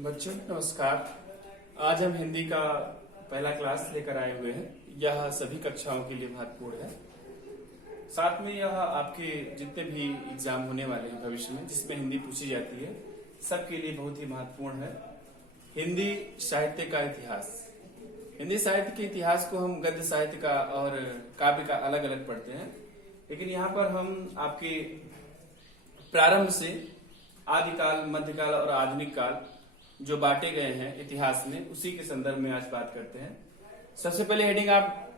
बच्चों नमस्कार। आज हम हिंदी का पहला क्लास लेकर आए हुए हैं। यह सभी कक्षाओं के लिए महत्वपूर्ण है। साथ में यह आपके जितने भी एग्जाम होने वाले हैं भविष्य में जिसमें हिंदी पूछी जाती है सबके लिए बहुत ही महत्वपूर्ण है। हिंदी साहित्य का इतिहास। हिंदी साहित्य के इतिहास को हम गद्य साहित्य का और काव्य का अलग अलग पढ़ते हैं, लेकिन यहाँ पर हम आपके प्रारंभ से आदिकाल, मध्यकाल और आधुनिक काल जो बांटे गए हैं इतिहास में, उसी के संदर्भ में आज बात करते हैं। सबसे पहले हेडिंग आप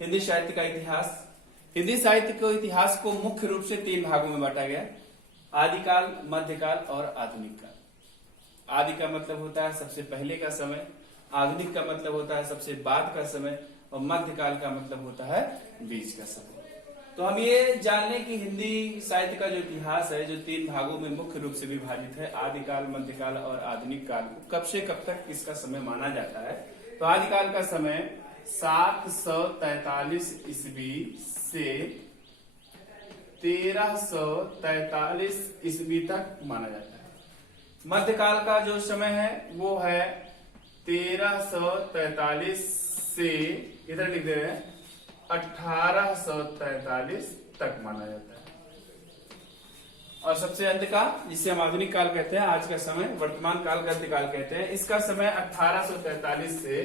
हिंदी साहित्य का इतिहास। हिंदी साहित्य के इतिहास को मुख्य रूप से 3 भागों में बांटा गया: आदिकाल, मध्यकाल और आधुनिक काल। आदि का मतलब होता है सबसे पहले का समय, आधुनिक का मतलब होता है सबसे बाद का समय, और मध्यकाल का मतलब होता है बीच का समय। तो हम ये जान लें कि हिंदी साहित्य का जो इतिहास है, जो 3 भागों में मुख्य रूप से विभाजित है, आदिकाल, मध्यकाल और आधुनिक काल, को कब से कब तक इसका समय माना जाता है। तो आदिकाल का समय 743 ईस्वी से 1343 ईस्वी तक माना जाता है। मध्यकाल का जो समय है वो है 1343 से, इधर लिख दे रहे हैं, 1843 तक माना जाता है। और सबसे अंत का, जिसे हम आधुनिक काल कहते हैं, आज का समय, वर्तमान काल, गद्य काल कहते हैं, इसका समय 1843 से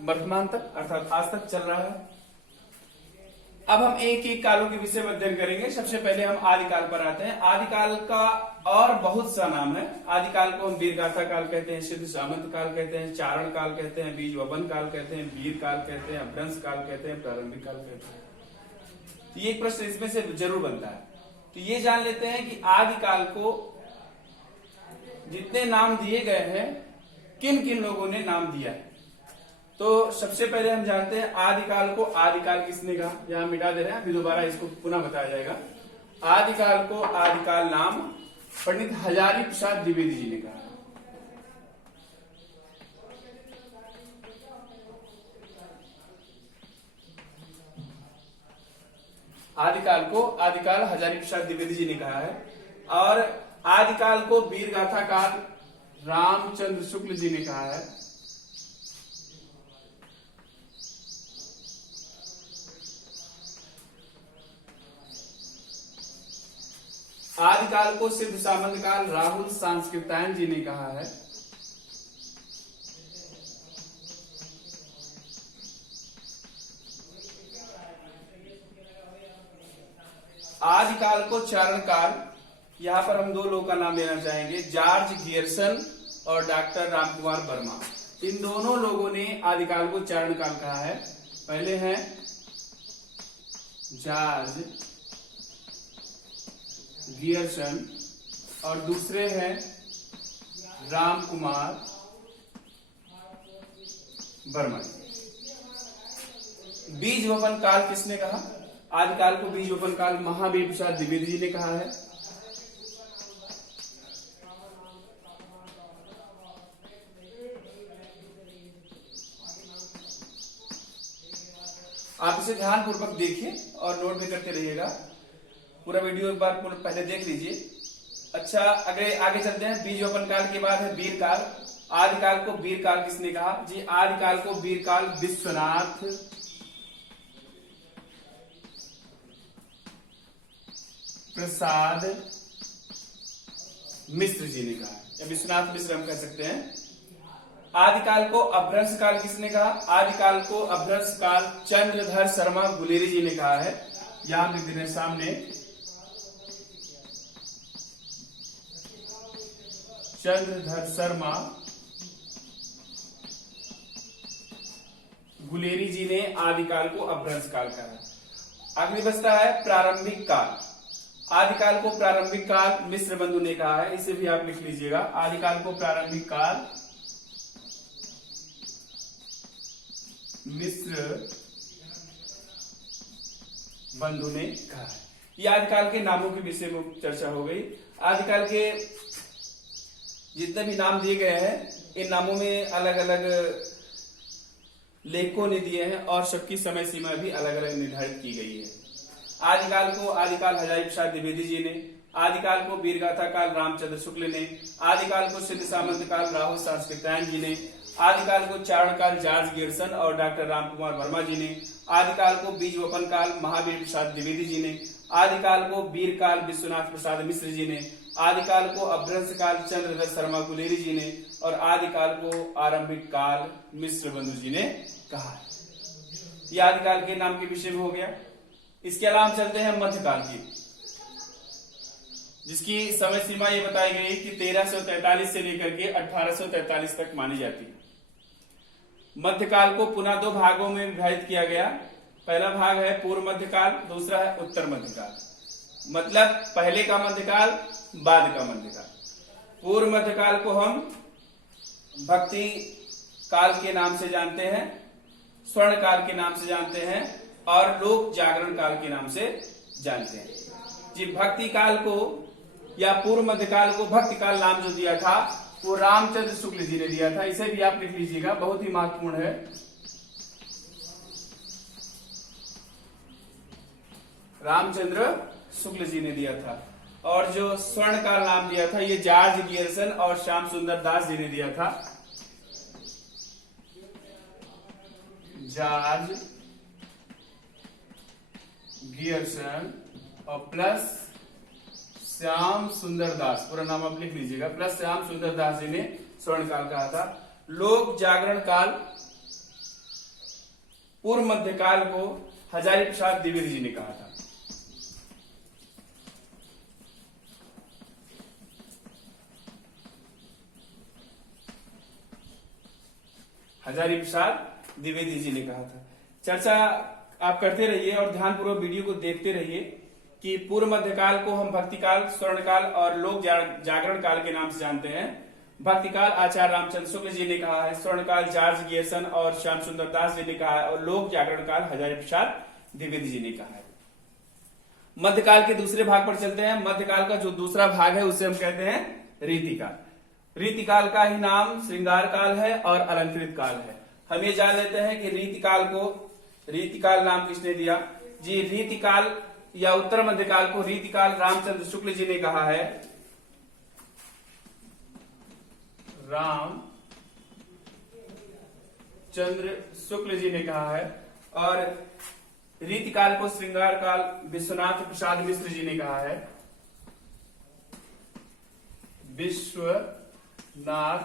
वर्तमान तक अर्थात आज तक चल रहा है। अब हम एक एक कालों के विषय में अध्ययन करेंगे। सबसे पहले हम आदिकाल पर आते हैं। आदिकाल का और बहुत सा नाम है। आदिकाल को हम वीरगाथा काल कहते हैं, सिद्ध सामंत काल कहते हैं, चारण काल कहते हैं, बीज वपन काल कहते हैं, वीर काल कहते हैं, अपभ्रंश काल कहते हैं, प्रारंभिक काल कहते हैं। तो ये एक प्रश्न इसमें से जरूर बनता है। तो ये जान लेते हैं कि आदिकाल को जितने नाम दिए गए हैं, किन किन लोगों ने नाम दिया है। तो सबसे पहले हम जानते हैं आदिकाल को आदिकाल किसने कहा। यहां मिटा दे रहे हैं, अभी दोबारा इसको पुनः बताया जाएगा। आदिकाल को आदिकाल नाम पंडित हजारी प्रसाद द्विवेदी जी ने कहा। आदिकाल को आदिकाल हजारी प्रसाद द्विवेदी जी ने कहा है। और आदिकाल को वीरगाथा काल रामचंद्र शुक्ल जी ने कहा है। आदिकाल को सिद्ध सामंत काल राहुल सांस्कृतायन जी ने कहा है। आदिकाल को चारण काल, यहां पर हम 2 लोगों का नाम लेना चाहेंगे, जॉर्ज गियर्सन और डॉक्टर रामकुमार वर्मा। इन दोनों लोगों ने आदिकाल को चारण काल कहा है। पहले हैं जॉर्ज गियर्सन और दूसरे हैं रामकुमार वर्मा। बीज वपन काल किसने कहा? आदिकाल को बीज वपन काल महावीर प्रसाद द्विवेदी जी ने कहा है। आप इसे ध्यानपूर्वक देखिए और नोट भी करते रहिएगा। पूरा वीडियो एक बार पहले देख लीजिए। अच्छा, अगर आगे चलते हैं, बीज वपन काल के बाद है वीर काल। आदिकाल को वीर काल किसने कहा? जी, आदिकाल को वीर काल विश्वनाथ प्रसाद मिश्र जी ने कहा, या विश्वनाथ मिश्र हम कह सकते हैं। आदिकाल को अपभ्रंश काल किसने कहा? आदिकाल को अपभ्रंश काल चंद्रधर शर्मा गुलेरी जी ने कहा है। यहां लिख देने सामने, चंद्रधर शर्मा गुलेरी जी ने आदिकाल को अपभ्रंश काल कहा। अगली बचता है प्रारंभिक काल। आदिकाल को प्रारंभिक काल मिश्र बंधु ने कहा है। इसे भी आप लिख लीजिएगा। आदिकाल को प्रारंभिक काल मिश्र बंधु ने कहा है। ये आदिकाल के नामों के विषय में चर्चा हो गई। आदिकाल के जितने भी नाम दिए गए हैं, इन नामों में अलग अलग लेखकों ने दिए हैं और सबकी समय सीमा भी अलग अलग निर्धारित की गई है। आदिकाल को आदिकाल हजारी प्रसाद द्विवेदी जी ने, आदिकाल को वीरगाथा काल रामचंद्र शुक्ल ने, आदिकाल को सिद्ध सामंत काल राहुल सांस्कृत्यायन जी ने, आदिकाल को चारण काल जॉर्ज गियर्सन और डॉक्टर रामकुमार वर्मा जी ने, आदिकाल को बीज वपन काल महावीर प्रसाद द्विवेदी जी ने, आदिकाल को वीर काल विश्वनाथ प्रसाद मिश्र जी ने, आदिकाल को अभ्रंश काल चंद्रदत्त शर्मा गुलेरी जी ने और आदिकाल को आरंभिक काल मिश्र बंधु जी ने कहा है। ये आदिकाल के नाम के विषय में हो गया। इसके अलावा हम चलते हैं मध्यकाल की, जिसकी समय सीमा ये बताई गई कि 1343 से लेकर के 1843 तक मानी जाती है। मध्यकाल को पुनः दो भागों में विभाजित किया गया। पहला भाग है पूर्व मध्यकाल, दूसरा है उत्तर मध्यकाल। मतलब पहले का मध्यकाल, बाद का मध्यकाल। पूर्व मध्यकाल को हम भक्ति काल के नाम से जानते हैं, स्वर्ण काल के नाम से जानते हैं और लोक जागरण काल के नाम से जानते हैं। जी, भक्ति काल को या पूर्व मध्यकाल को भक्ति काल नाम जो दिया था वो रामचंद्र शुक्ल जी ने दिया था। इसे भी आप लिख लीजिएगा, बहुत ही महत्वपूर्ण है। रामचंद्र शुक्ल जी ने दिया था। और जो स्वर्ण काल नाम दिया था ये जॉर्ज गियर्सन और श्याम सुंदर दास जी ने दिया था। जॉर्ज गियर्सन और प्लस श्याम सुंदर दास, पूरा नाम आप लिख लीजिएगा, प्लस श्याम सुंदर दास जी ने स्वर्ण काल कहा था। लोक जागरण काल पूर्व मध्यकाल को हजारी प्रसाद द्विवेदी जी ने कहा था। हजारी प्रसाद द्विवेदी जी ने कहा था। चर्चा आप करते रहिए और ध्यानपूर्वक वीडियो को देखते रहिए कि पूर्व मध्यकाल को हम भक्ति काल, स्वर्ण काल और लोक जागरण काल के नाम से जानते हैं। भक्ति काल आचार्य रामचंद्र शुक्ल जी ने कहा है, स्वर्ण काल जॉर्ज गियर्सन और श्याम सुंदर दास जी ने कहा है और लोक जागरण काल हजारी प्रसाद द्विवेदी जी ने कहा है। मध्यकाल के दूसरे भाग पर चलते हैं। मध्यकाल का जो दूसरा भाग है उसे हम कहते हैं रीतिकाल। रीतिकाल का ही नाम श्रृंगार काल है और अलंकृत काल है। हम ये जान लेते हैं कि रीतिकाल को रीतिकाल नाम किसने दिया। जी, रीतिकाल या उत्तर मध्यकाल को रीतिकाल रामचंद्र शुक्ल जी ने कहा है। राम चंद्र शुक्ल जी ने कहा है। और रीतिकाल को श्रृंगार काल विश्वनाथ प्रसाद मिश्र जी ने कहा है। विश्वनाथ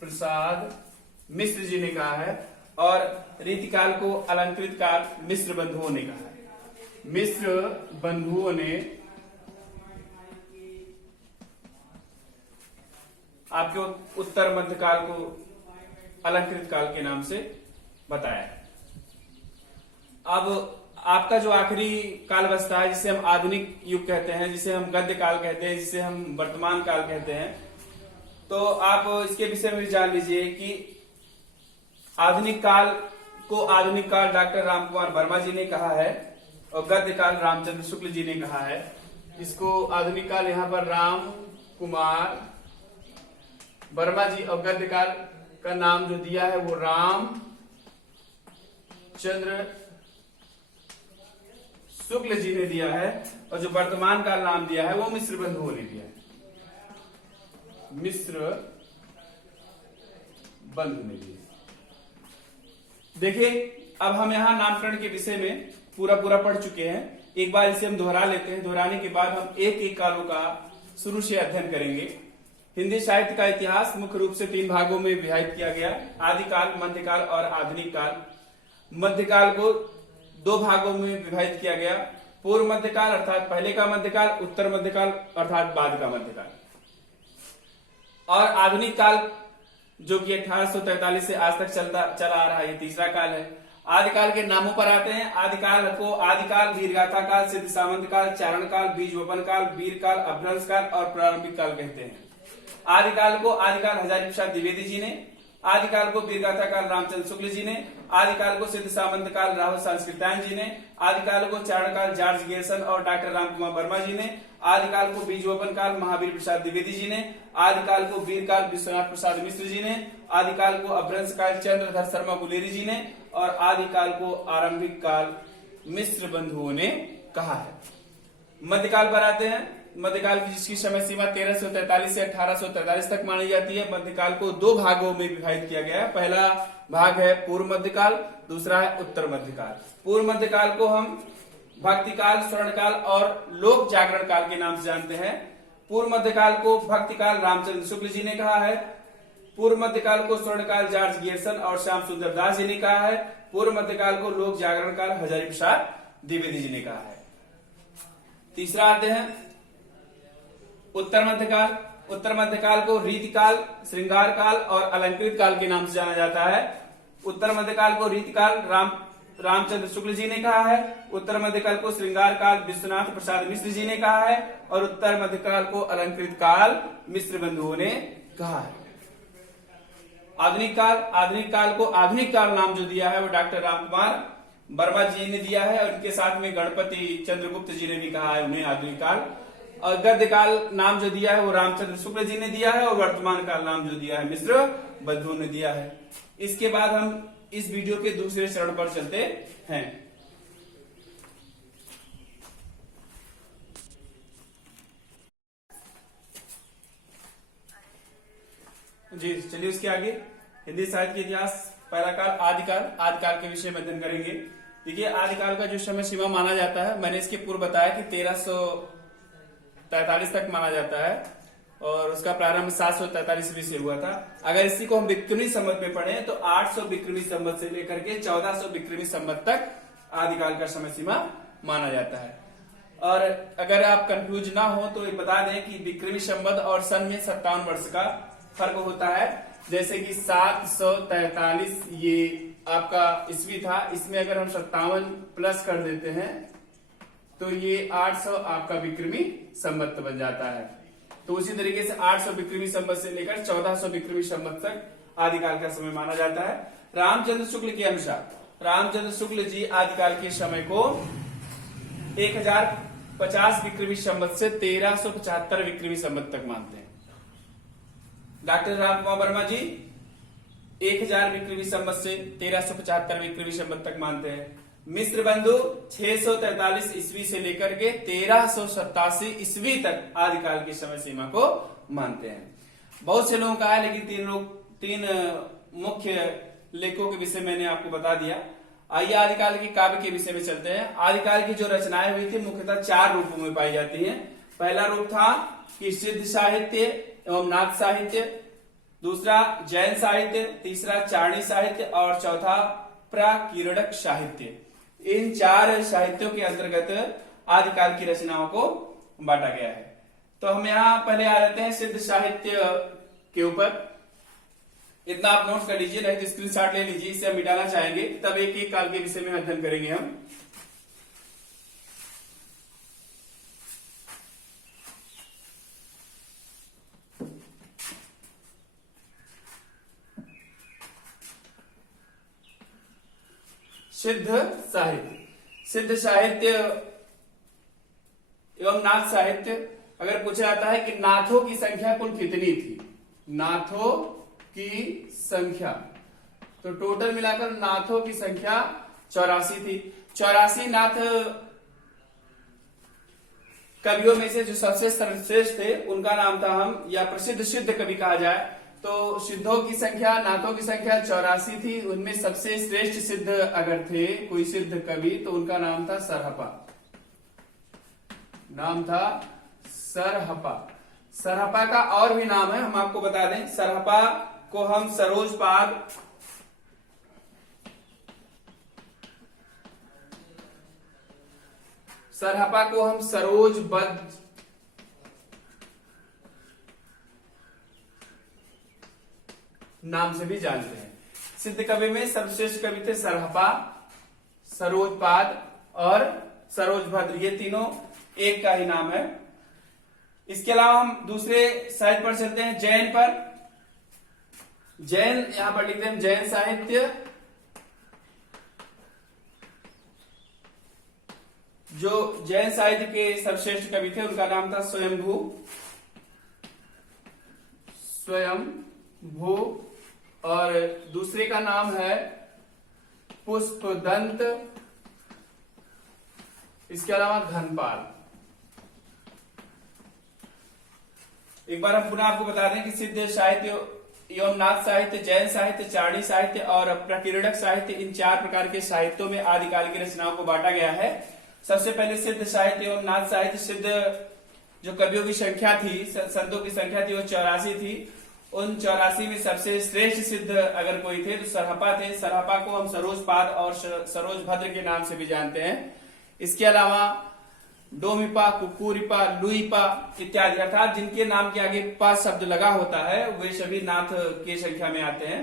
प्रसाद मिश्र जी ने कहा है। और रीतिकाल को अलंकृत काल मिश्र बंधुओं ने कहा है। मिश्र बंधुओं ने आपके उत्तर मध्यकाल को अलंकृत काल के नाम से बताया है। अब आपका जो आखिरी काल बचता है, जिसे हम आधुनिक युग कहते हैं, जिसे हम गद्य काल कहते हैं, जिसे हम वर्तमान काल कहते हैं, तो आप इसके विषय में जान लीजिए कि आधुनिक काल को आधुनिक काल डॉक्टर रामकुमार वर्मा जी ने कहा है और गद्य काल रामचंद्र शुक्ल जी ने कहा है। इसको आधुनिक काल यहाँ पर राम कुमार वर्मा जी और गद्य काल का नाम जो दिया है वो राम चंद्र शुक्ल जी ने दिया है। और जो वर्तमान काल नाम दिया है वो मिश्र बंधुओं ने दिया है। मिश्र बंधु ने दिया। देखिए, अब हम यहाँ नामकरण के विषय में पूरा पढ़ चुके हैं। एक बार इसे हम दोहरा लेते हैं। दोहराने के बाद हम एक एक कालों का शुरू से अध्ययन करेंगे। हिंदी साहित्य का इतिहास मुख्य रूप से 3 भागों में विभाजित किया गया, आदिकाल, मध्यकाल और आधुनिक काल। मध्यकाल को 2 भागों में विभाजित किया गया, पूर्व मध्यकाल अर्थात पहले का मध्यकाल, उत्तर मध्यकाल अर्थात बाद का मध्यकाल। और आधुनिक काल जो कि 1843 से आज तक चला आ रहा है, ये तीसरा काल है। आदिकाल के नामों पर आते हैं। आदिकाल को आदिकाल, वीरगाथा काल, सिद्ध सामंत काल, चारण काल, बीज वपन काल, वीर काल, अभ्रंश काल और प्रारंभिक काल कहते हैं। आदिकाल को आदिकाल हजारी प्रसाद द्विवेदी जी ने, आदिकाल को वीरगाथा काल रामचंद्र शुक्ल जी ने, आदिकाल को सिद्ध सामंत काल राहुल सांस्कृत्यायन जी ने, आदिकाल को चारण काल जॉर्ज गियर्सन और डॉक्टर रामकुमार वर्मा जी ने, आदिकाल को बीजवपन काल महावीर प्रसाद द्विवेदी जी ने, आदिकाल को वीर काल विश्वनाथ प्रसाद मिश्र जी ने, आदिकाल को अभ्रंश काल चंद्रदत्त शर्मा गुलेरी जी ने और आदिकाल को आरंभिक काल मिश्र बंधुओं ने कहा है। मध्यकाल पर आते हैं। मध्यकाल की जिसकी समय सीमा 1343 से 1843 तक मानी जाती है। मध्यकाल को दो भागों में विभाजित किया गया है। पहला भाग है पूर्व मध्यकाल, दूसरा है उत्तर मध्यकाल। पूर्व मध्यकाल को हम भक्तिकाल, स्वर्णकाल और लोक जागरण काल के नाम से जानते हैं। पूर्व मध्यकाल को भक्तिकाल रामचंद्र शुक्ल जी ने कहा है। पूर्व मध्यकाल को स्वर्णकाल जॉर्ज गियर्सन और श्याम सुंदर दास जी ने कहा है। पूर्व मध्यकाल को लोक जागरण काल हजारी प्रसाद द्विवेदी जी ने कहा है। तीसरा आते हैं उत्तर मध्यकाल। उत्तर मध्यकाल को रीतिकाल, श्रृंगार काल और अलंकृत काल के नाम से जाना जाता है। उत्तर मध्यकाल को रीतिकाल रामचंद्र शुक्ल जी ने कहा है। उत्तर मध्यकाल को श्रृंगार काल विश्वनाथ प्रसाद मिश्र जी ने कहा है और उत्तर मध्यकाल को अलंकृत काल मिश्र बंधुओं ने कहा है। आधुनिक काल को आधुनिक काल नाम जो दिया है वो डॉक्टर रामकुमार वर्मा जी ने दिया है और उनके साथ में गणपति चंद्रगुप्त जी ने भी कहा है उन्हें आधुनिक काल। और गद्य काल नाम जो दिया है वो रामचंद्र शुक्ल जी ने दिया है और वर्तमान काल नाम जो दिया है मिश्र बंधुओं ने दिया है। इसके बाद हम इस वीडियो के दूसरे चरण पर चलते हैं। जी चलिए उसके आगे हिंदी साहित्य के इतिहास पहला काल आदिकाल के विषय में अध्ययन करेंगे। देखिए आदिकाल का जो समय सीमा माना जाता है, मैंने इसके पूर्व बताया कि 1343 तक माना जाता है और उसका प्रारंभ 743 ईस्वी से हुआ था। अगर इसी को हम विक्रमी संवत में पढ़े तो 800 विक्रमी संवत से लेकर के 1400 विक्रमी संवत तक आदिकाल का समय सीमा माना जाता है। और अगर आप कंफ्यूज ना हो तो ये बता दें कि विक्रमी संवत और सन में 57 वर्ष का फर्क होता है। जैसे कि 743 ये आपका ईस्वी था, इसमें अगर हम 57 प्लस कर देते हैं तो ये 800 आपका विक्रमी संवत बन जाता है। तो उसी तरीके से 800 विक्रमी संवत से लेकर 1400 विक्रमी संवत तक आदिकाल का समय माना जाता है। रामचंद्र शुक्ल के अनुसार रामचंद्र शुक्ल जी आदिकाल के समय को 1050 विक्रमी संवत से 1375 विक्रमी संवत तक मानते हैं। डॉक्टर रामकुमार वर्मा जी 1000 विक्रमी संवत से 1375 विक्रमी संवत तक मानते हैं। मिश्र बंधु 643 ईस्वी से लेकर के 1387 ईस्वी तक आदिकाल की समय सीमा को मानते हैं। बहुत से लोगों का है, लेकिन तीन मुख्य लेखों के विषय मैंने आपको बता दिया। आइए आदिकाल के काव्य के विषय में चलते हैं। आदिकाल की जो रचनाएं हुई थी मुख्यतः 4 रूपों में पाई जाती हैं। पहला रूप था कि सिद्ध साहित्य एवं नाथ साहित्य, दूसरा जैन साहित्य, तीसरा चारणी साहित्य और चौथा प्राकीर्णक साहित्य। इन 4 साहित्यों के अंतर्गत आदिकाल की रचनाओं को बांटा गया है। तो हम यहाँ पहले आ जाते हैं सिद्ध साहित्य के ऊपर। इतना आप नोट कर लीजिए, नहीं तो स्क्रीनशॉट ले लीजिए, इसे हम मिटाना चाहेंगे, तब एक एक काल के विषय में अध्ययन करेंगे हम। सिद्ध साहित्य एवं नाथ साहित्य। अगर पूछा जाता है कि नाथों की संख्या कुल कितनी थी, नाथों की संख्या, तो टोटल मिलाकर नाथों की संख्या 84 थी। 84 नाथ कवियों में से जो सबसे सर्वश्रेष्ठ थे उनका नाम था हम या प्रसिद्ध सिद्ध कवि कहा जाए तो सिद्धों की संख्या, नाथों की संख्या 84 थी। उनमें सबसे श्रेष्ठ सिद्ध अगर थे कोई सिद्ध कवि तो उनका नाम था सरहपा। नाम था सरहपा। सरहपा का और भी नाम है, हम आपको बता दें। सरहपा को हम सरोजपाद, सरहपा को हम सरोजबद्ध नाम से भी जानते हैं। सिद्ध कवि में सर्वश्रेष्ठ कवि थे सरहपा, सरोजपाद और सरोजभद्र, ये तीनों एक का ही नाम है। इसके अलावा हम दूसरे साहित्य पर चलते हैं, जैन पर। जैन यहां पर लिखते हैं जैन साहित्य। जो जैन साहित्य के सर्वश्रेष्ठ कवि थे उनका नाम था स्वयंभू और दूसरे का नाम है पुष्पदंत। इसके अलावा घनपाल। एक बार हम पुनः आपको बता दें कि सिद्ध साहित्य एवं नाथ साहित्य, जैन साहित्य, चारणी साहित्य और प्रकीर्णक साहित्य, इन 4 प्रकार के साहित्यों में आदिकाल की रचनाओं को बांटा गया है। सबसे पहले सिद्ध साहित्य एवं नाथ साहित्य। सिद्ध जो कवियों की संख्या थी, संतों की संख्या थी, वो 84 थी। उन 84 में सबसे श्रेष्ठ सिद्ध अगर कोई थे तो सरहपा थे। सरहपा को हम सरोजपाद और सरोजभद्र के नाम से भी जानते हैं। इसके अलावा डोमिपा, कुकुरिपा, लुईपा इत्यादि, अर्थात जिनके नाम के आगे पा शब्द लगा होता है वे सभी नाथ की संख्या में आते हैं।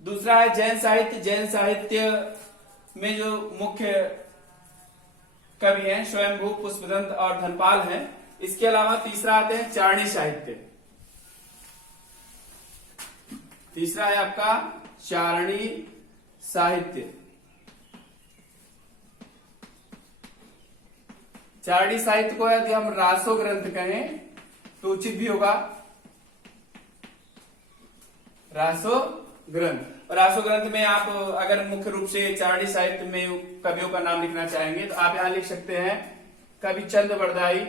दूसरा है जैन साहित्य। जैन साहित्य में जो मुख्य कवि हैं स्वयंभू, पुष्पदंत और धनपाल हैं। इसके अलावा तीसरा आते हैं चारणी साहित्य। तीसरा है आपका चारणी साहित्य। चारणी साहित्य को यदि हम रासो ग्रंथ कहें तो उचित भी होगा, रासो ग्रंथ। और रासो ग्रंथ में आप अगर मुख्य रूप से चारणी साहित्य में कवियों का नाम लिखना चाहेंगे तो आप यहां लिख सकते हैं कवि चंद बरदाई,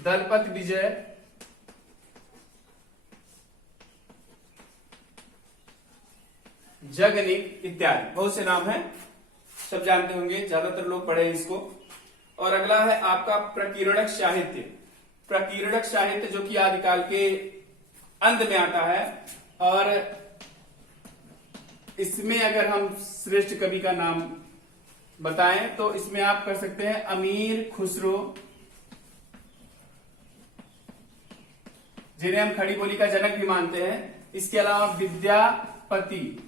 दलपत विजय, जगनिक इत्यादि। बहुत से नाम हैं, सब जानते होंगे, ज्यादातर लोग पढ़े हैं इसको। और अगला है आपका प्रकीर्णक साहित्य। प्रकीर्णक साहित्य जो कि आदिकाल के अंत में आता है और इसमें अगर हम श्रेष्ठ कवि का नाम बताएं तो इसमें आप कर सकते हैं अमीर खुसरो, जिन्हें हम खड़ी बोली का जनक भी मानते हैं। इसके अलावा विद्यापति,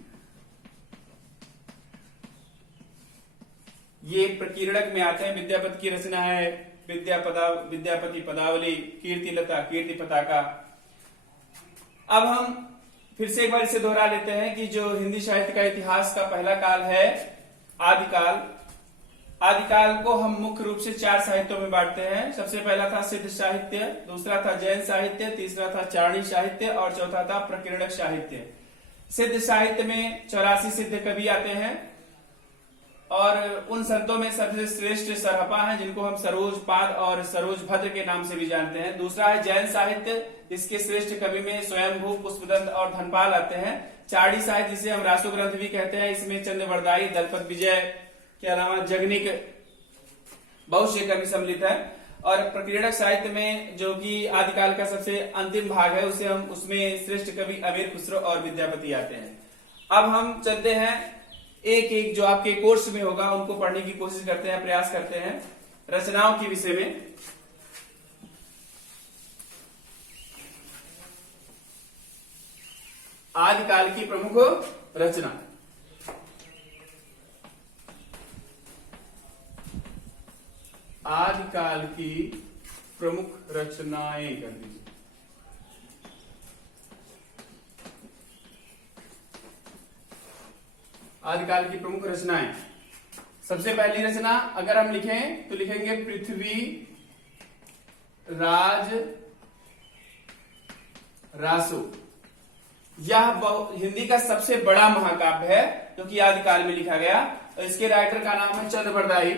ये प्रकीर्णक में आते हैं। विद्यापति की रचना है विद्यापति पदावली, कीर्तिलता, कीर्ति पताका। अब हम फिर से एक बार इसे दोहरा लेते हैं कि जो हिंदी साहित्य का इतिहास का पहला काल है आदिकाल। आदिकाल को हम मुख्य रूप से 4 साहित्यों में बांटते हैं। सबसे पहला था सिद्ध साहित्य, दूसरा था जैन साहित्य, तीसरा था चारणी साहित्य और चौथा था प्रकीर्णक साहित्य। सिद्ध साहित्य में 84 सिद्ध कवि आते हैं और उन संतों में सबसे श्रेष्ठ सरहपा हैं, जिनको हम सरोजपाद और सरोजभद्र के नाम से भी जानते हैं। दूसरा है जैन साहित्य, इसके श्रेष्ठ कवि में स्वयंभू, पुष्पदंत और धनपाल आते हैं। चारणी साहित्य जिसे हम रासो ग्रंथ भी कहते हैं, इसमें चंद बरदाई, दलपत विजय के अलावा जगनिक बहुत से कवि सम्मिलित है। और प्रकीर्णक साहित्य में जो कि आदिकाल का सबसे अंतिम भाग है उसमें श्रेष्ठ कवि अमीर खुसरो और विद्यापति आते हैं। अब हम चलते हैं एक एक जो आपके कोर्स में होगा उनको पढ़ने की कोशिश करते हैं, प्रयास करते हैं रचनाओं के विषय में। आदिकाल की प्रमुख रचना। आदिकाल की प्रमुख रचनाएं कर दीजिए। आदिकाल की प्रमुख रचनाएं। सबसे पहली रचना अगर हम लिखें तो लिखेंगे पृथ्वी राज रासो। यह हिंदी का सबसे बड़ा महाकाव्य है जो कि आदिकाल में लिखा गया। और इसके राइटर का नाम है चंद बरदाई।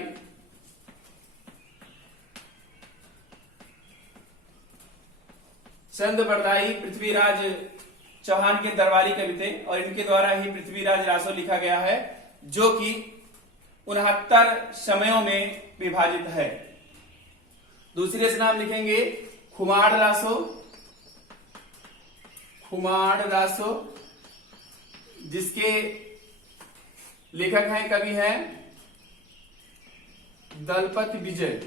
चंद बरदाई पृथ्वीराज चौहान के दरबारी कवि थे और इनके द्वारा ही पृथ्वीराज रासो लिखा गया है, जो कि 69 समयों में विभाजित है। दूसरी रचना हम लिखेंगे खुमाड़ रासो। खुमाड़ रासो जिसके लेखक हैं, कवि हैं दलपत विजय।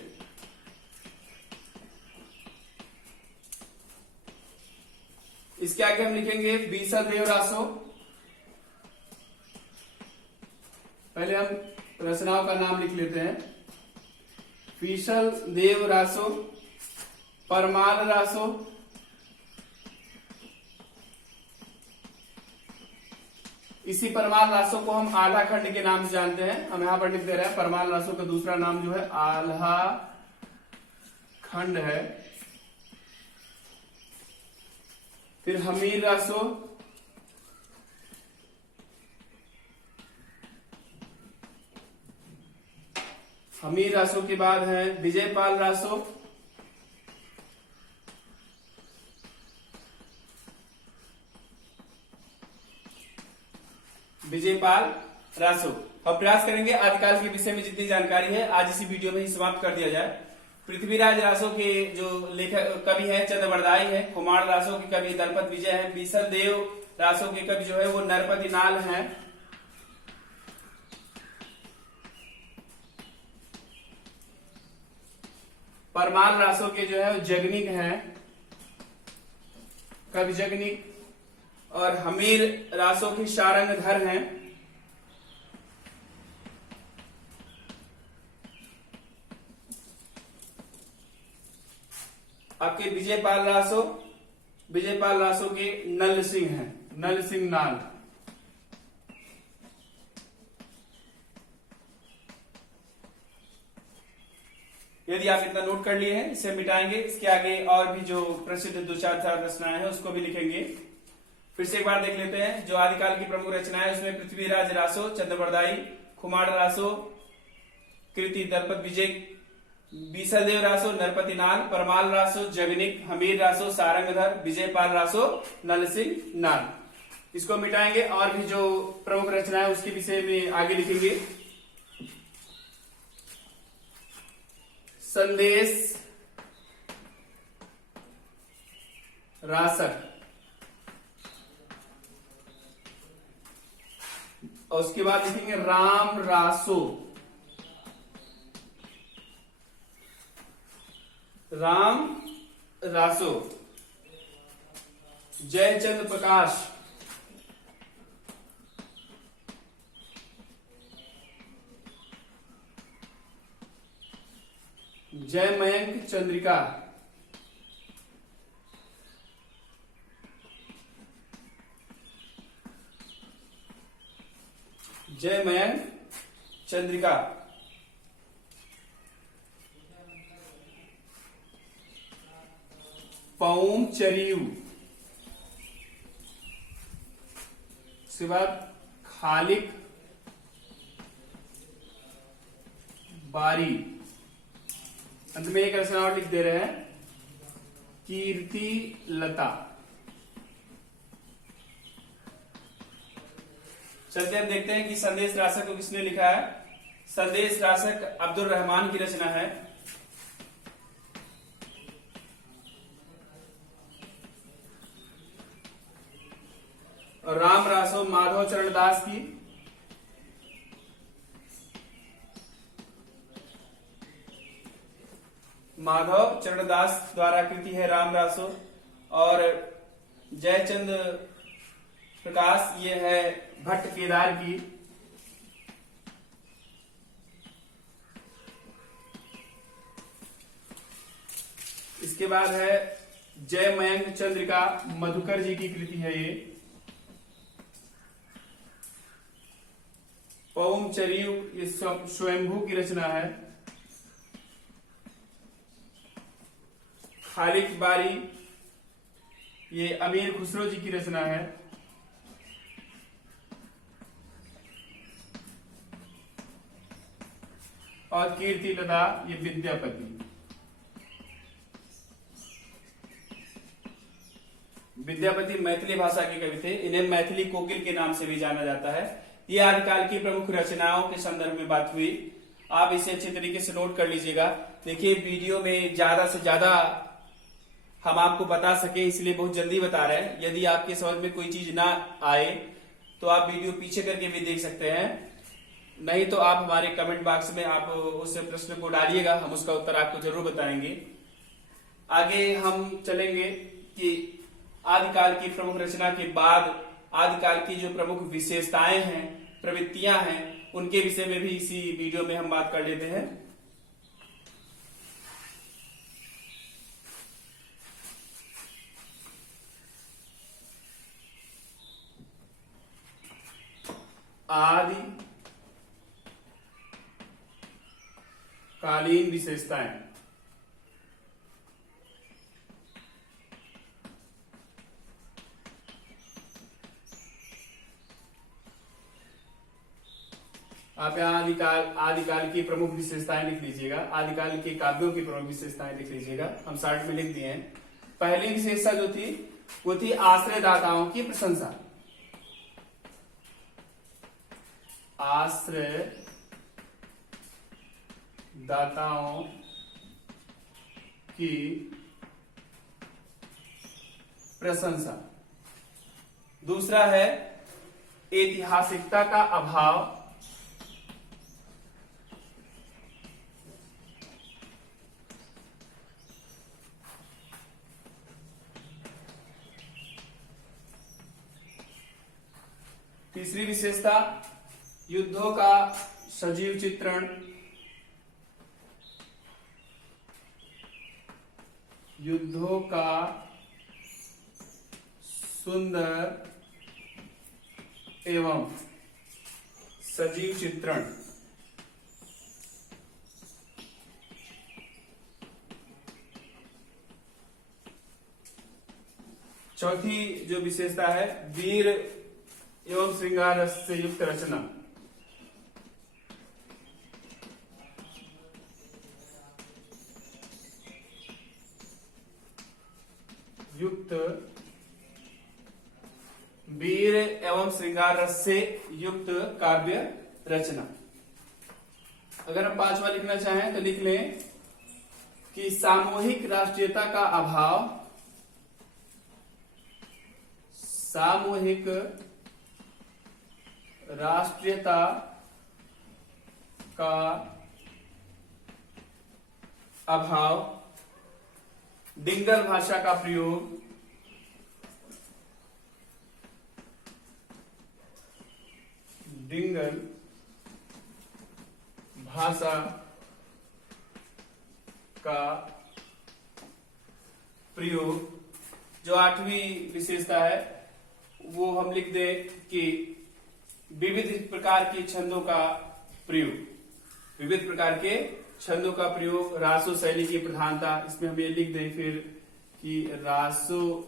इसके आगे हम लिखेंगे बीसल देव रासो। पहले हम रचनाओं का नाम लिख लेते हैं। बीसल देव रासो, परमाल रासो, इसी परमाल रासो को हम आल्हा खंड के नाम से जानते हैं। हम यहां पर लिख दे रहे हैं परमाल रासो का दूसरा नाम जो है आल्हा खंड है। फिर हमीर रासो, हमीर रासो के बाद है विजयपाल रासो, विजयपाल रासो। अब प्रयास करेंगे आदिकाल के विषय में जितनी जानकारी है आज इसी वीडियो में ही समाप्त कर दिया जाए। पृथ्वीराज रासो के जो लेखक कवि है चंद्रवरदाई है, कुमार रासो के कवि दलपत विजय है, बीसल देव रासो के कवि जो है वो नरपति नाल है, परमाल रासो के जो है जगनिक है, कवि जगनिक, और हमीर रासो की शारंगधर हैं। आपके विजयपाल रासो के नल सिंह हैं, नल सिंह नाल। यदि आप इतना नोट कर लिए हैं इसे मिटाएंगे, इसके आगे और भी जो प्रसिद्ध दो चार रचनाएं हैं उसको भी लिखेंगे। फिर से एक बार देख लेते हैं जो आदिकाल की प्रमुख रचनाएं उसमें पृथ्वीराज रासो, चंद्रवरदाई, कुमार रासो, कृति दलपत विजय, बीसलदेव रासो, नरपति नाल, परमाल रासो, जगनिक, हमीर रासो, सारंगधर, विजयपाल रासो, नलसिंह नाल। इसको मिटाएंगे और भी जो प्रमुख रचनाएं उसके विषय में आगे लिखेंगे। संदेश रासक, और उसके बाद लिखेंगे राम रासो, राम रासो, जयचंद्र प्रकाश, जयमयंक चंद्रिका, जयमयंक चंद्रिका, पौम चरियू, उसके बाद खालिक बारी। अंत में एक रचना और लिख दे रहे हैं कीर्ति लता। चलते हम देखते हैं कि संदेश रासक को किसने लिखा है। संदेश रासक अब्दुल रहमान की रचना है। और राम रासो माधव चरण दास की, माधव चरण दास द्वारा कृति है राम रासो। और जयचंद प्रकाश ये है भट्ट केदार की। इसके बाद है जयमयंक चंद्रिका, मधुकर जी की कृति है ये। पौम चरियू ये स्वयंभू की रचना है। खालिक बारी ये अमीर खुसरो जी की रचना है। और कीर्ति लता ये विद्यापति। विद्यापति मैथिली भाषा के कवि थे, इन्हें मैथिली कोकिल के नाम से भी जाना जाता है। ये आदिकाल की प्रमुख रचनाओं के संदर्भ में बात हुई। आप इसे अच्छे तरीके से नोट कर लीजिएगा। देखिए वीडियो में ज्यादा से ज्यादा हम आपको बता सके इसलिए बहुत जल्दी बता रहे हैं। यदि आपके समझ में कोई चीज ना आए तो आप वीडियो पीछे करके भी देख सकते हैं, नहीं तो आप हमारे कमेंट बॉक्स में आप उस प्रश्न को डालिएगा, हम उसका उत्तर आपको जरूर बताएंगे। आगे हम चलेंगे कि आदिकाल की प्रमुख रचना के बाद आदिकाल की जो प्रमुख विशेषताएं हैं, प्रवृत्तियां हैं, उनके विषय में भी इसी वीडियो में हम बात कर लेते हैं। आदि कालीन विशेषताएं। आप यहाँ आदिकाल की प्रमुख विशेषताएं लिख लीजिएगा, आदिकाल के काव्यों की प्रमुख विशेषताएं लिख लीजिएगा, हम शार्ट में लिख दिए हैं। पहली विशेषता जो थी वो थी आश्रयदाताओं की प्रशंसा। आश्रयदाताओं की प्रशंसा। दूसरा है ऐतिहासिकता का अभाव। तीसरी विशेषता युद्धों का सजीव चित्रण। युद्धों का सुंदर एवं सजीव चित्रण। चौथी जो विशेषता है वीर एवं श्रृंगार रस से युक्त रचना। युक्त वीर एवं श्रृंगार रस से युक्त काव्य रचना। अगर हम पांचवा लिखना चाहें तो लिख लें कि सामूहिक राष्ट्रीयता का अभाव। सामूहिक राष्ट्रीयता का अभाव। डिंगल भाषा का प्रयोग। डिंगल भाषा का प्रयोग। जो आठवीं विशेषता है वो हम लिख दे कि विविध प्रकार के छंदों का प्रयोग। विविध प्रकार के छंदों का प्रयोग। रासो शैली की प्रधानता, इसमें हम ये लिख दें फिर कि रासो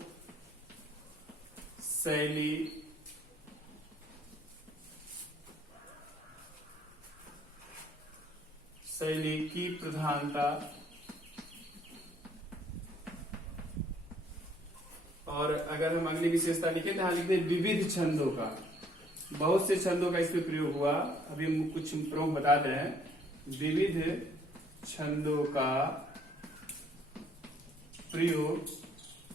शैली की प्रधानता। और अगर हम अगली विशेषता लिखें तो यहां लिख दें विविध छंदों का। बहुत से छंदों का इसमें प्रयोग हुआ, अभी हम कुछ प्रमुख बता दे रहे हैं। विविध छंदों का प्रयोग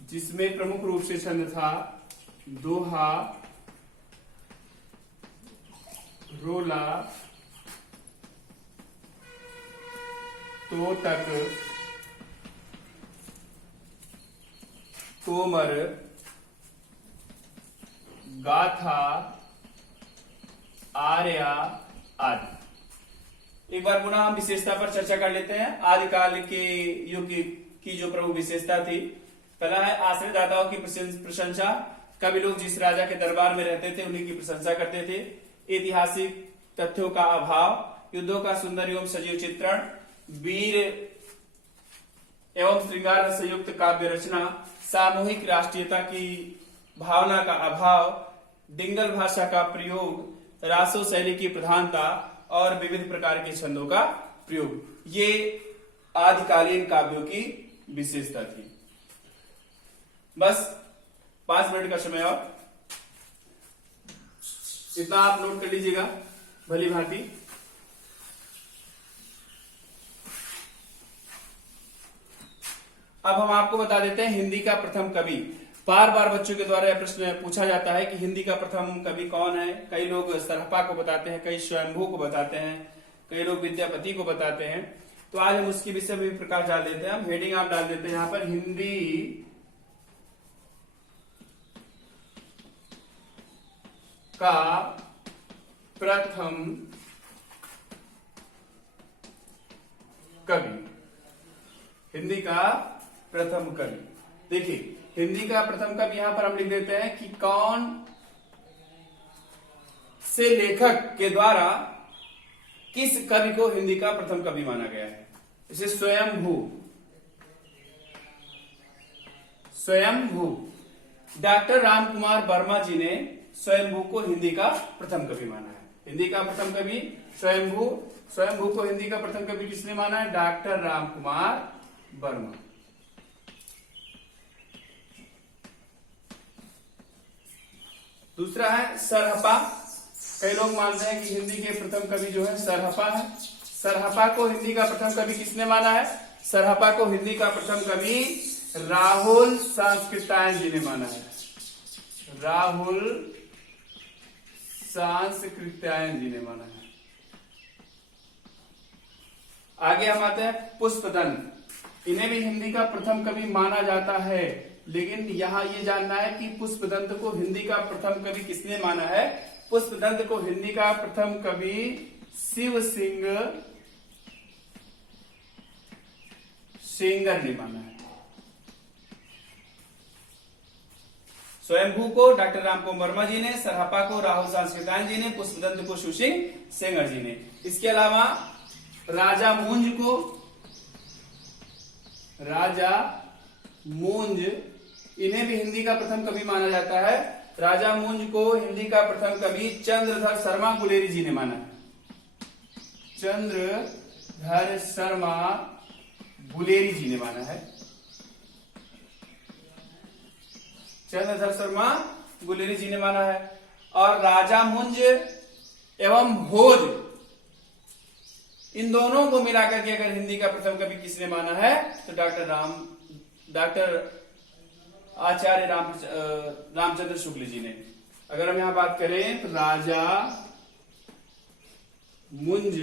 जिसमें प्रमुख रूप से छंद था दोहा, रोला, तोतक, तोमर, गाथा, आर्या आदि। एक बार पुनः हम विशेषता पर चर्चा कर लेते हैं। आदिकाल के युग की जो प्रमुख विशेषता थी, पहला है आश्रयदाताओं की प्रशंसा। कभी लोग जिस राजा के दरबार में रहते थे उन्हीं की प्रशंसा करते थे। ऐतिहासिक तथ्यों का अभाव। युद्धों का सुंदर एवं सजीव चित्रण। वीर एवं श्रृंगार से युक्त काव्य रचना। सामूहिक राष्ट्रीयता की भावना का अभाव। डिंगल भाषा का प्रयोग। रासो शैली की प्रधानता और विविध प्रकार के छंदों का प्रयोग। ये आदिकालीन काव्यों की विशेषता थी। बस 5 मिनट का समय और इतना आप नोट कर लीजिएगा भली भांति। अब हम आपको बता देते हैं हिंदी का प्रथम कवि। बार बार बच्चों के द्वारा यह प्रश्न पूछा जाता है कि हिंदी का प्रथम कवि कौन है। कई लोग सरहपा को बताते हैं, कई स्वयंभू को बताते हैं, कई लोग विद्यापति को बताते हैं। तो आज हम उसके विषय में भी प्रकाश डाल देते हैं। हम हेडिंग आप डाल देते हैं यहां पर, हिंदी का प्रथम कवि। हिंदी का प्रथम कवि। देखिए हिंदी का प्रथम कवि यहां पर हम लिख देते हैं कि कौन से लेखक के द्वारा किस कवि को हिंदी का प्रथम कवि माना गया है। इसे स्वयंभू डॉक्टर रामकुमार वर्मा जी ने स्वयंभू को हिंदी का प्रथम कवि माना है। हिंदी का प्रथम कवि स्वयंभू। स्वयंभू को हिंदी का प्रथम कवि किसने माना है? डॉक्टर रामकुमार वर्मा। दूसरा है सरहपा। कई लोग मानते हैं कि हिंदी के प्रथम कवि जो है सरहपा है। सरहपा को हिंदी का प्रथम कवि किसने माना है? सरहपा को हिंदी का प्रथम कवि राहुल सांस्कृत्यायन जी ने माना है। राहुल सांस्कृत्यायन जी ने माना है। आगे हम आते हैं पुष्पदंत। इन्हें भी हिंदी का प्रथम कवि माना जाता है, लेकिन यहां ये जानना है कि पुष्पदंत को हिंदी का प्रथम कवि किसने माना है? पुष्पदंत को हिंदी का प्रथम कवि शिव सिंह सेंगर ने माना है। स्वयंभू को डॉक्टर रामकुमार वर्मा जी ने, सरहपा को राहुल सांस्कृत्यायन जी ने, पुष्पदंत को शिव सिंह सेंगर जी ने। इसके अलावा राजा मूंज को, राजा मूंज, इन्हें भी हिंदी का प्रथम कवि माना जाता है। राजा मूंज को हिंदी का प्रथम कवि चंद्रधर शर्मा गुलेरी जी ने माना है। चंद्रधर शर्मा गुलेरी जी ने माना है। चंद्रधर शर्मा गुलेरी जी ने माना है। और राजा मूंज एवं भोज, इन दोनों को मिलाकर के अगर हिंदी का प्रथम कवि किसने माना है तो डॉक्टर आचार्य रामचंद्र शुक्ल जी ने। अगर हम यहां बात करें तो राजा मुंज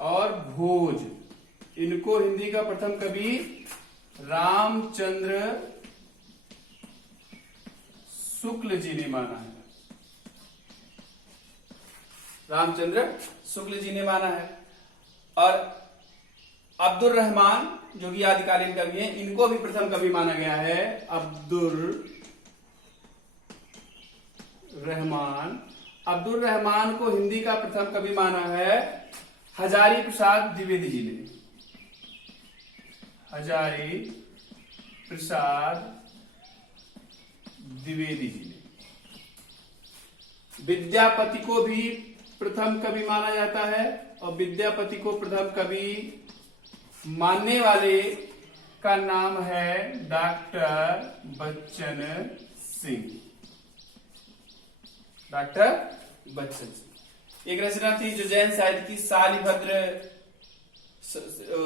और भोज, इनको हिंदी का प्रथम कवि रामचंद्र शुक्ल जी ने माना है। रामचंद्र शुक्ल जी ने माना है। और अब्दुल रहमान जो कि आदिकालीन कवि हैं, इनको भी प्रथम कवि माना गया है। अब्दुल रहमान को हिंदी का प्रथम कवि माना है हजारी प्रसाद द्विवेदी जी ने। हजारी प्रसाद द्विवेदी जी ने। विद्यापति को भी प्रथम कवि माना जाता है, और विद्यापति को प्रथम कवि मानने वाले का नाम है डॉक्टर बच्चन सिंह। डॉक्टर बच्चन सिंह। एक रचना थी जो जैन साहित्य की सालिभद्र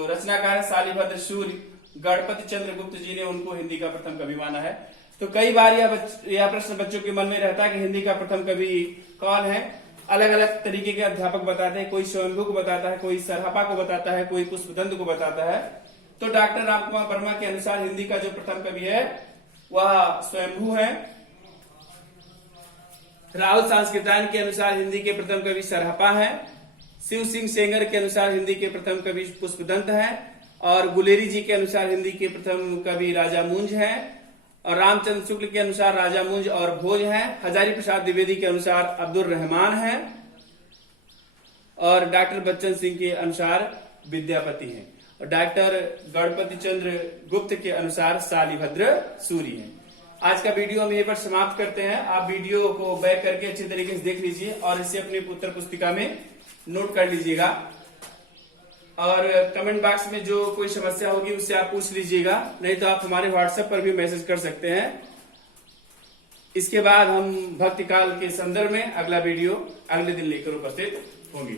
रचनाकार सालिभद्र सूर्य गणपति चंद्र गुप्त जी ने उनको हिंदी का प्रथम कवि माना है। तो कई बार यह प्रश्न बच्चों के मन में रहता है कि हिंदी का प्रथम कवि कौन है। अलग अलग तरीके के अध्यापक बताते हैं, कोई स्वयंभू को बताता है, कोई सरहपा को बताता है, कोई पुष्पदंत को बताता है। तो डॉक्टर रामकुमार वर्मा के अनुसार हिंदी का जो प्रथम कवि है वह स्वयंभू है। राहुल सांस्कृत्यायन के अनुसार हिंदी के प्रथम कवि सरहपा है। शिव सिंह सेंगर के अनुसार हिंदी के प्रथम कवि पुष्पदंत है। और गुलेरी जी के अनुसार हिंदी के प्रथम कवि राजा मूंज है। और रामचंद्र शुक्ल के अनुसार राजा मूंज और भोज है। हजारी प्रसाद द्विवेदी के अनुसार अब्दुल रहमान है। और डॉक्टर बच्चन सिंह के अनुसार विद्यापति है। और डॉक्टर गणपति चंद्र गुप्त के अनुसार सालिभद्र सूर्य है। आज का वीडियो हम यहीं पर समाप्त करते हैं। आप वीडियो को बैक करके अच्छी तरीके से देख लीजिए और इसे अपनी उत्तर पुस्तिका में नोट कर लीजिएगा। और कमेंट बॉक्स में जो कोई समस्या होगी उससे आप पूछ लीजिएगा, नहीं तो आप हमारे व्हाट्सएप पर भी मैसेज कर सकते हैं। इसके बाद हम भक्ति काल के संदर्भ में अगला वीडियो अगले दिन लेकर उपस्थित होंगे।